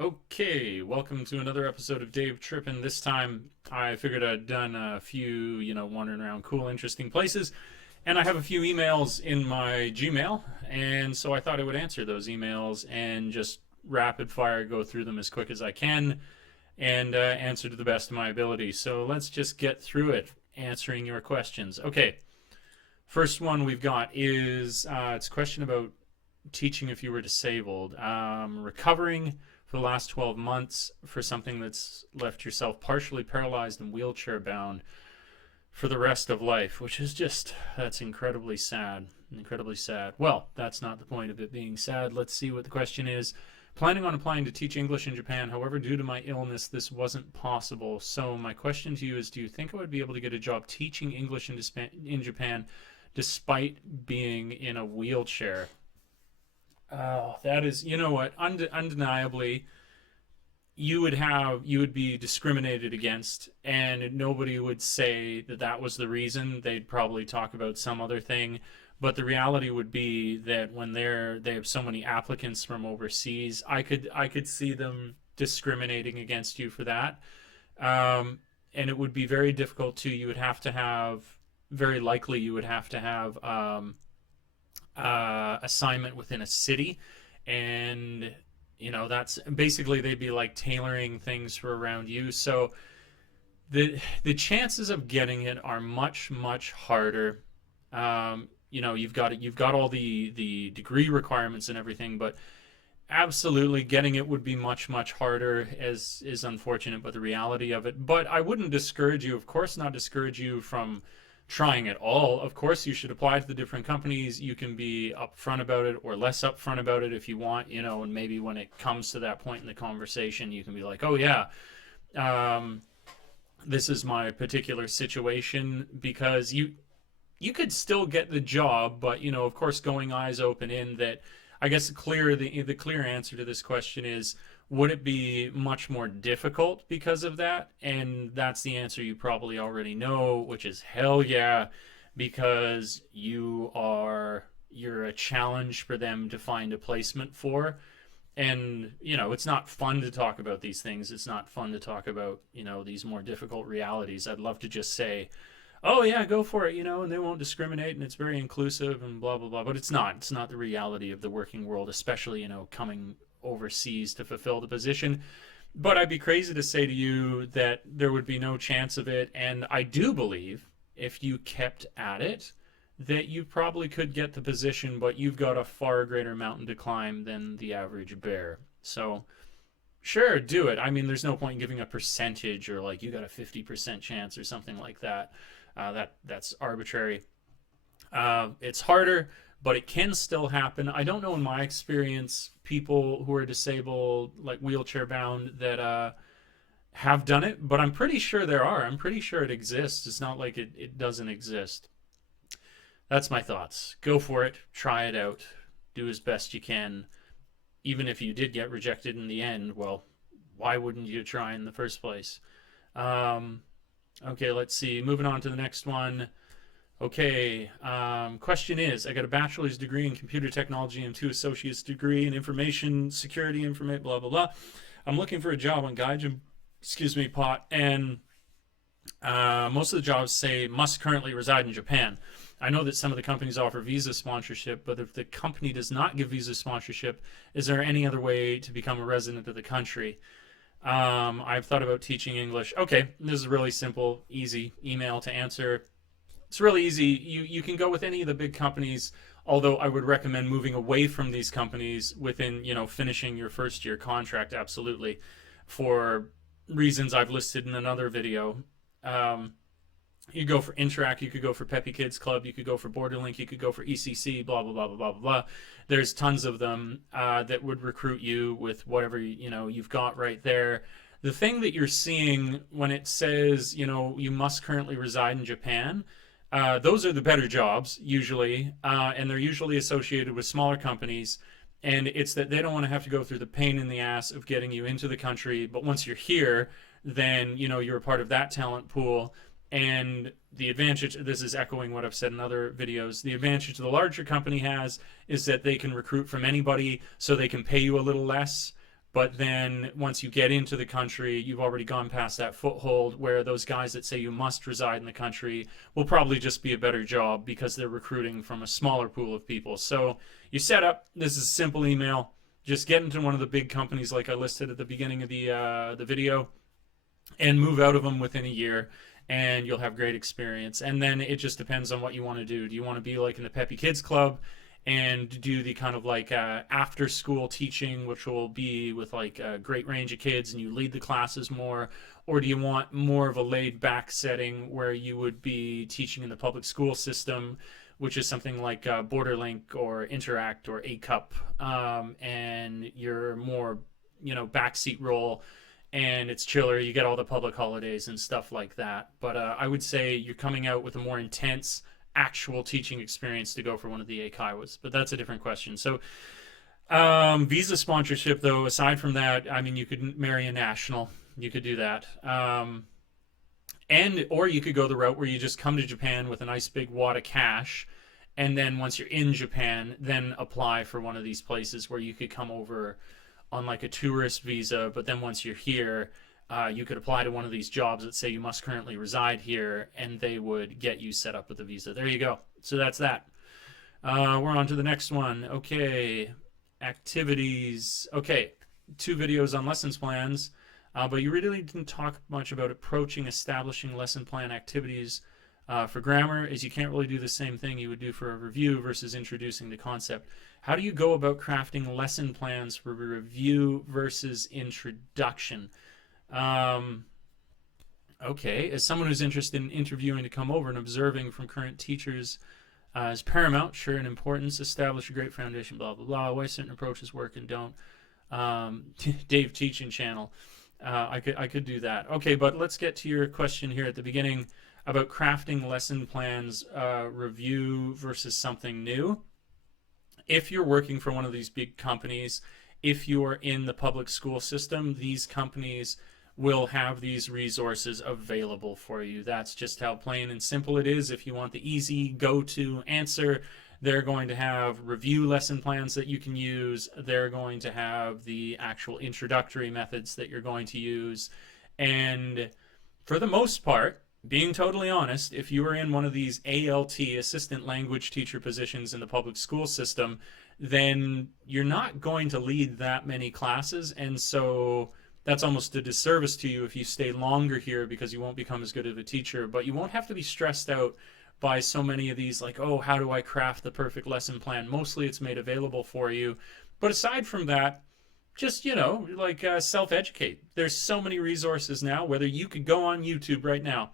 Okay, welcome to another episode of Dave Trippin. This time I figured I'd done a few, wandering around cool, interesting places, and I have a few emails in my Gmail, and so I thought I would answer those emails and just rapid fire go through them as quick as I can and answer to the best of my ability. So let's just get through it, answering your questions. Okay, first one we've got is it's a question about teaching if you were disabled. Recovering for the last 12 months for something that's left yourself partially paralyzed and wheelchair bound for the rest of life, which is that's incredibly sad. Incredibly sad. Well, that's not the point of it being sad. Let's see what the question is. Planning on applying to teach English in Japan. However, due to my illness, this wasn't possible. So my question to you is, do you think I would be able to get a job teaching English in Japan despite being in a wheelchair? Oh, that is, you know what? Undeniably, you would be discriminated against, and nobody would say that that was the reason. They'd probably talk about some other thing, but the reality would be that when they have so many applicants from overseas, I could see them discriminating against you for that, and it would be very difficult too. You would have to have very likely you would have to have assignment within a city, and that's basically they'd be like tailoring things for around you. So the chances of getting it are much harder. You've got all the degree requirements and everything, but absolutely getting it would be much harder, as is unfortunate, but the reality of it. But I wouldn't discourage you, of course not discourage you from trying it all. Of course, you should apply to the different companies. You can be upfront about it or less upfront about it if you want, and maybe when it comes to that point in the conversation, you can be like, oh yeah, this is my particular situation, because you could still get the job, but of course, going eyes open in that. I guess the clear answer to this question is, would it be much more difficult because of that? And that's the answer you probably already know, which is hell yeah, because you're a challenge for them to find a placement for. And it's not fun to talk about these things. It's not fun to talk about these more difficult realities. I'd love to just say, oh yeah, go for it, and they won't discriminate, and it's very inclusive and blah blah blah. But it's not. It's not the reality of the working world, especially coming overseas to fulfill the position. But I'd be crazy to say to you that there would be no chance of it. And I do believe if you kept at it, that you probably could get the position, but you've got a far greater mountain to climb than the average bear. So sure, do it. I mean, there's no point in giving a percentage or like you got a 50% chance or something like that. That's arbitrary. It's harder, but it can still happen. I don't know, in my experience, people who are disabled, like wheelchair bound, that have done it, but I'm pretty sure there are. I'm pretty sure it exists. It's not like it doesn't exist. That's my thoughts. Go for it. Try it out. Do as best you can. Even if you did get rejected in the end, well, why wouldn't you try in the first place? Okay, let's see. Moving on to the next one. Okay, question is, I got a bachelor's degree in computer technology and 2 associate's degree in information security, blah, blah, blah. I'm looking for a job on Gaijin, pot, and most of the jobs say must currently reside in Japan. I know that some of the companies offer visa sponsorship, but if the company does not give visa sponsorship, is there any other way to become a resident of the country? I've thought about teaching English. Okay, this is really simple, easy email to answer. It's really easy. You can go with any of the big companies, although I would recommend moving away from these companies within, finishing your first year contract, absolutely, for reasons I've listed in another video. You go for Interact, you could go for Peppy Kids Club, you could go for Borderlink, you could go for ECC, blah, blah, blah, blah, blah, blah. There's tons of them that would recruit you with whatever, you've got right there. The thing that you're seeing when it says, you must currently reside in Japan, those are the better jobs, usually, and they're usually associated with smaller companies, and it's that they don't want to have to go through the pain in the ass of getting you into the country, but once you're here, then, you're a part of that talent pool. And the advantage, this is echoing what I've said in other videos, the advantage the larger company has is that they can recruit from anybody, so they can pay you a little less, But then once you get into the country, you've already gone past that foothold where those guys that say you must reside in the country will probably just be a better job because they're recruiting from a smaller pool of people. So you set up, this is a simple email. Just get into one of the big companies like I listed at the beginning of the video and move out of them within a year, and you'll have great experience. And then it just depends on what you want to do. Do you want to be like in the Peppy Kids Club and do the kind of like after school teaching, which will be with like a great range of kids and you lead the classes more? Or do you want more of a laid back setting where you would be teaching in the public school system, which is something like Borderlink or Interact or A-Cup, and you're more, backseat role, and it's chiller, you get all the public holidays and stuff like that. But I would say you're coming out with a more intense actual teaching experience to go for one of the ACIWAs, but that's a different question. So visa sponsorship, though, aside from that, I mean, you could marry a national, you could do that, or you could go the route where you just come to Japan with a nice big wad of cash, and then once you're in Japan, then apply for one of these places where you could come over on like a tourist visa, but then once you're here, you could apply to one of these jobs that say you must currently reside here, and they would get you set up with a visa. There you go. So that's that. We're on to the next one. Okay, activities. Okay, 2 videos on lessons plans, but you really didn't talk much about establishing lesson plan activities for grammar, as you can't really do the same thing you would do for a review versus introducing the concept. How do you go about crafting lesson plans for review versus introduction? Okay, as someone who's interested in interviewing to come over and observing from current teachers is paramount, sure, in importance. Establish a great foundation, blah, blah, blah. Why certain approaches work and don't. Dave Teaching Channel. I could do that. Okay, but let's get to your question here at the beginning about crafting lesson plans, review versus something new. If you're working for one of these big companies, if you're in the public school system, these companies will have these resources available for you. That's just how plain and simple it is. If you want the easy go-to answer, they're going to have review lesson plans that you can use. They're going to have the actual introductory methods that you're going to use. And for the most part, being totally honest, if you are in one of these ALT, assistant language teacher positions in the public school system, then you're not going to lead that many classes, and so that's almost a disservice to you if you stay longer here, because you won't become as good of a teacher. But you won't have to be stressed out by so many of these, like, oh, how do I craft the perfect lesson plan? Mostly it's made available for you. But aside from that, just, self-educate. There's so many resources now, whether you could go on YouTube right now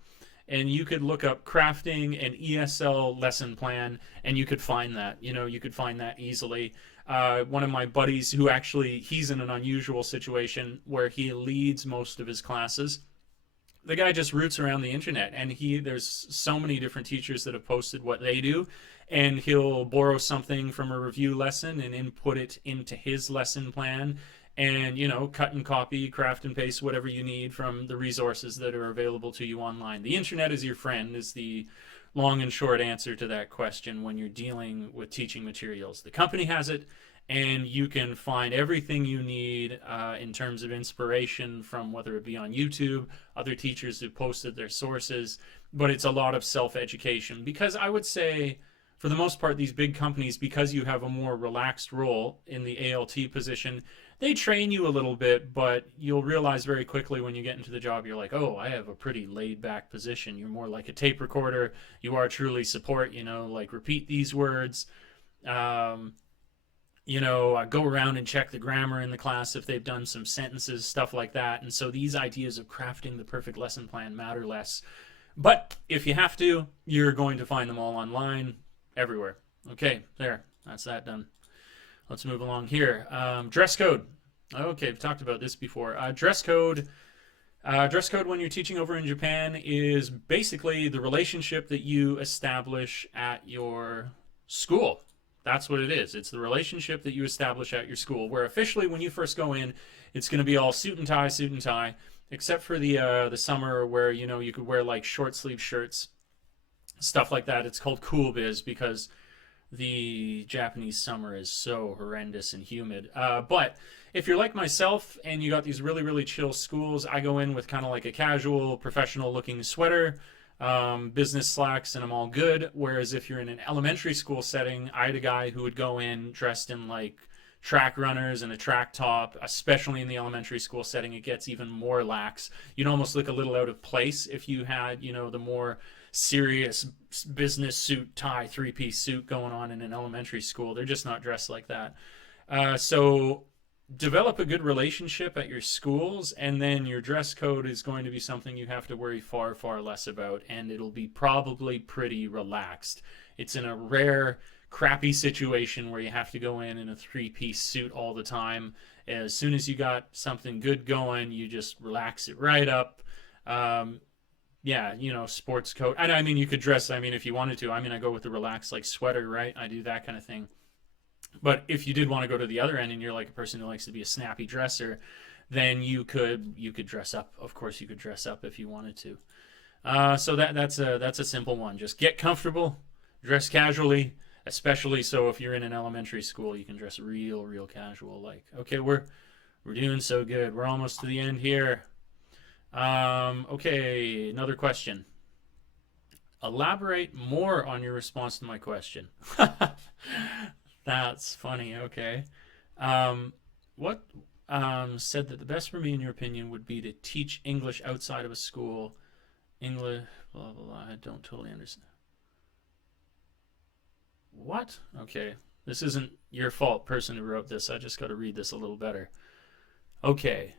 and you could look up crafting an ESL lesson plan, and you could find that. You could find that easily. One of my buddies who he's in an unusual situation where he leads most of his classes. The guy just roots around the internet, and there's so many different teachers that have posted what they do, and he'll borrow something from a review lesson and input it into his lesson plan, and cut and copy, craft and paste whatever you need from the resources that are available to you online. The internet is your friend, is the long and short answer to that question when you're dealing with teaching materials. The company has it, and you can find everything you need in terms of inspiration from whether it be on YouTube, other teachers who posted their sources, but it's a lot of self-education, because I would say, for the most part, these big companies, because you have a more relaxed role in the ALT position, they train you a little bit, but you'll realize very quickly when you get into the job, you're like, oh, I have a pretty laid-back position. You're more like a tape recorder. You are truly support, like repeat these words. Go around and check the grammar in the class if they've done some sentences, stuff like that. And so these ideas of crafting the perfect lesson plan matter less. But if you have to, you're going to find them all online, everywhere. Okay, there. That's that done. Let's move along here. Dress code. Okay, we've talked about this before. Dress code when you're teaching over in Japan is basically the relationship that you establish at your school. That's what it is. It's the relationship that you establish at your school, where officially when you first go in, it's going to be all suit and tie, except for the summer where, you could wear like short sleeve shirts, stuff like that. It's called cool biz because The Japanese summer is so horrendous and humid. But if you're like myself and you got these really, really chill schools, I go in with kind of like a casual, professional looking sweater, business slacks, and I'm all good. Whereas if you're in an elementary school setting, I had a guy who would go in dressed in like track runners and a track top, especially in the elementary school setting. It gets even more lax. You'd almost look a little out of place if you had, the more serious business suit, tie, three-piece suit going on in an elementary school. They're just not dressed like that. So develop a good relationship at your schools, and then your dress code is going to be something you have to worry far, far less about, and it'll be probably pretty relaxed. It's in a rare, crappy situation where you have to go in a three-piece suit all the time. As soon as you got something good going, you just relax it right up. Yeah, sports coat. And I mean, you could dress, if you wanted to. I go with the relaxed, like, sweater, right? I do that kind of thing. But if you did want to go to the other end and you're like a person who likes to be a snappy dresser, then you could dress up. Of course, you could dress up if you wanted to. So that's a simple one. Just get comfortable, dress casually, especially so if you're in an elementary school, you can dress real casual. Like, okay, we're doing so good. We're almost to the end here. Okay, another question. Elaborate more on your response to my question. That's funny. Okay. What said that the best for me, in your opinion, would be to teach English outside of a school. English, blah, blah, blah. I don't totally understand. What? Okay. This isn't your fault, person who wrote this. I just got to read this a little better. Okay.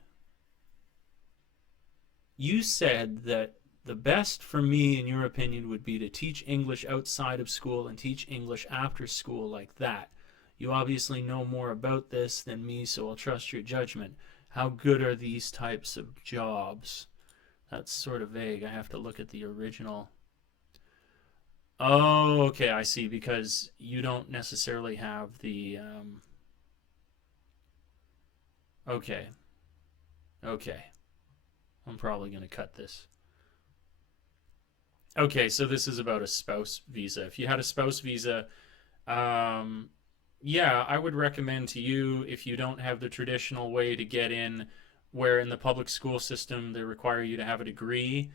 You said that the best for me, in your opinion, would be to teach English outside of school and teach English after school like that. You obviously know more about this than me, so I'll trust your judgment. How good are these types of jobs? That's sort of vague. I have to look at the original. Oh, okay, I see, because you don't necessarily have the... Okay. Okay. I'm probably going to cut this. Okay, so this is about a spouse visa. If you had a spouse visa, yeah, I would recommend to you, if you don't have the traditional way to get in, where in the public school system they require you to have a degree.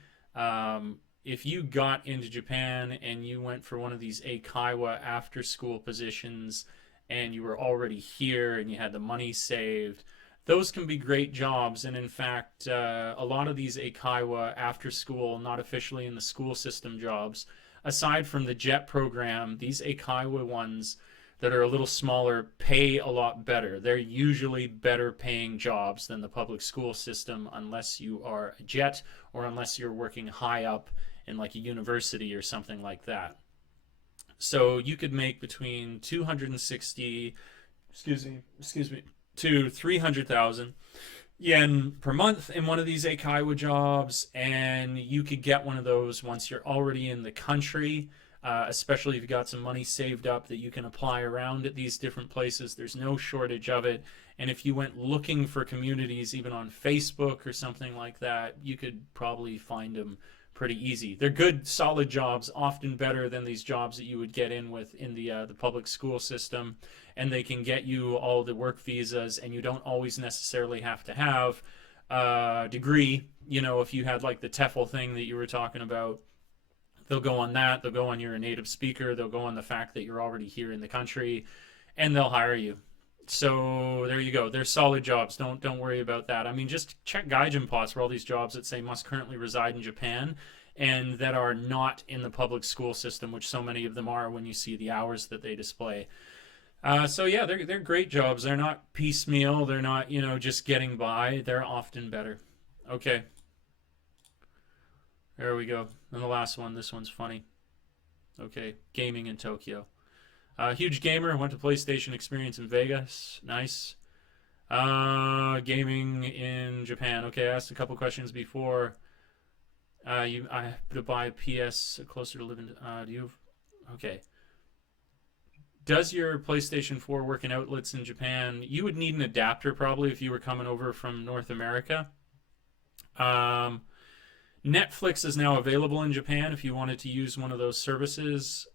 If you got into Japan and you went for one of these eikaiwa after school positions and you were already here and you had the money saved, those can be great jobs. And in fact, a lot of these eikaiwa after school, not officially in the school system jobs, aside from the JET program, these eikaiwa ones that are a little smaller pay a lot better. They're usually better paying jobs than the public school system, unless you are a JET or unless you're working high up in like a university or something like that. So you could make between 260, excuse me, to 300,000 yen per month in one of these eikaiwa jobs, and you could get one of those once you're already in the country, especially if you've got some money saved up that you can apply around at these different places. There's no shortage of it, and if you went looking for communities even on Facebook or something like that, you could probably find them pretty easy. They're good, solid jobs, often better than these jobs that you would get in with in the public school system, and they can get you all the work visas, and you don't always necessarily have to have a degree. If you had like the TEFL thing that you were talking about, they'll go on that. They'll go on you're a native speaker. They'll go on the fact that you're already here in the country, and they'll hire you. So there you go. They're solid jobs. Don't worry about that. Just check Gaijin Pots for all these jobs that say must currently reside in Japan and that are not in the public school system, which so many of them are when you see the hours that they display. So yeah, they're great jobs. They're not piecemeal. They're not, just getting by. They're often better. Okay. There we go. And the last one. This one's funny. Okay. Gaming in Tokyo. Huge gamer. Went to PlayStation Experience in Vegas. Nice. Gaming in Japan. Okay, I asked a couple questions before. I have to buy a PS closer to living. Do you? Okay. Does your PlayStation 4 work in outlets in Japan? You would need an adapter probably if you were coming over from North America. Netflix is now available in Japan if you wanted to use one of those services.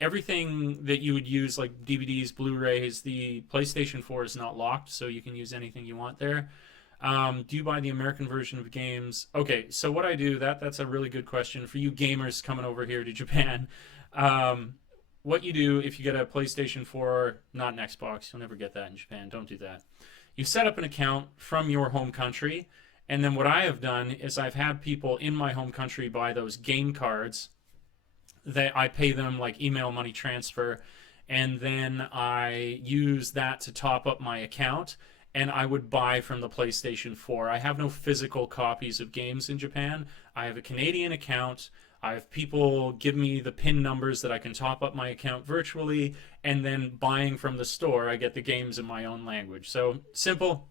everything that you would use, like DVDs, Blu-rays, the PlayStation 4 is not locked, so you can use anything you want there. Do you buy the American version of games? Okay, so what I do, that's a really good question for you gamers coming over here to Japan. What you do if you get a PlayStation 4, not an Xbox, you'll never get that in Japan. Don't do that. You set up an account from your home country, and then what I have done is I've had people in my home country buy those game cards that I pay them like email money transfer, and then I use that to top up my account, and I would buy from the PlayStation 4. I have no physical copies of games in Japan. I have a Canadian account. I have people give me the PIN numbers that I can top up my account virtually, and then buying from the store, I get the games in my own language. So simple,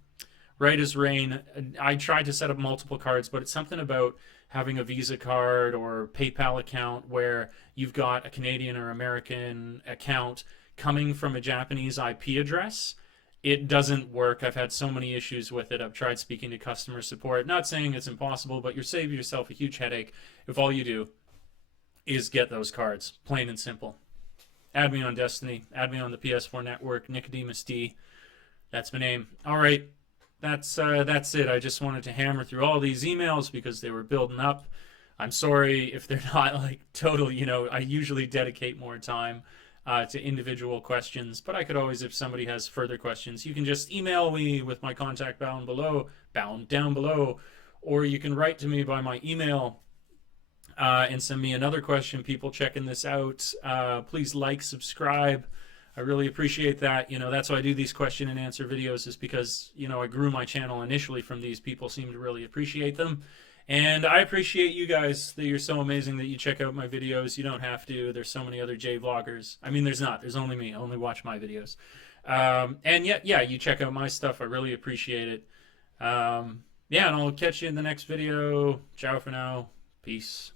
right as rain. I tried to set up multiple cards, but it's something about having a Visa card or PayPal account where you've got a Canadian or American account coming from a Japanese IP address. It doesn't work. I've had so many issues with it. I've tried speaking to customer support. Not saying it's impossible, but you're saving yourself a huge headache if all you do is get those cards. Plain and simple. Add me on Destiny. Add me on the PS4 network. Nicodemus D. That's my name. All right. That's it. I just wanted to hammer through all these emails because they were building up. I'm sorry if they're not like total, I usually dedicate more time to individual questions, but I could always, if somebody has further questions, you can just email me with my contact bound down below, or you can write to me by my email and send me another question. People checking this out, please like, subscribe. I really appreciate that. That's why I do these question and answer videos, is because, I grew my channel initially from these. People seem to really appreciate them. And I appreciate you guys, that you're so amazing that you check out my videos. You don't have to. There's so many other J vloggers. I mean, there's not. There's only me. Only watch my videos. And yet, yeah, you check out my stuff. I really appreciate it. Yeah, and I'll catch you in the next video. Ciao for now. Peace.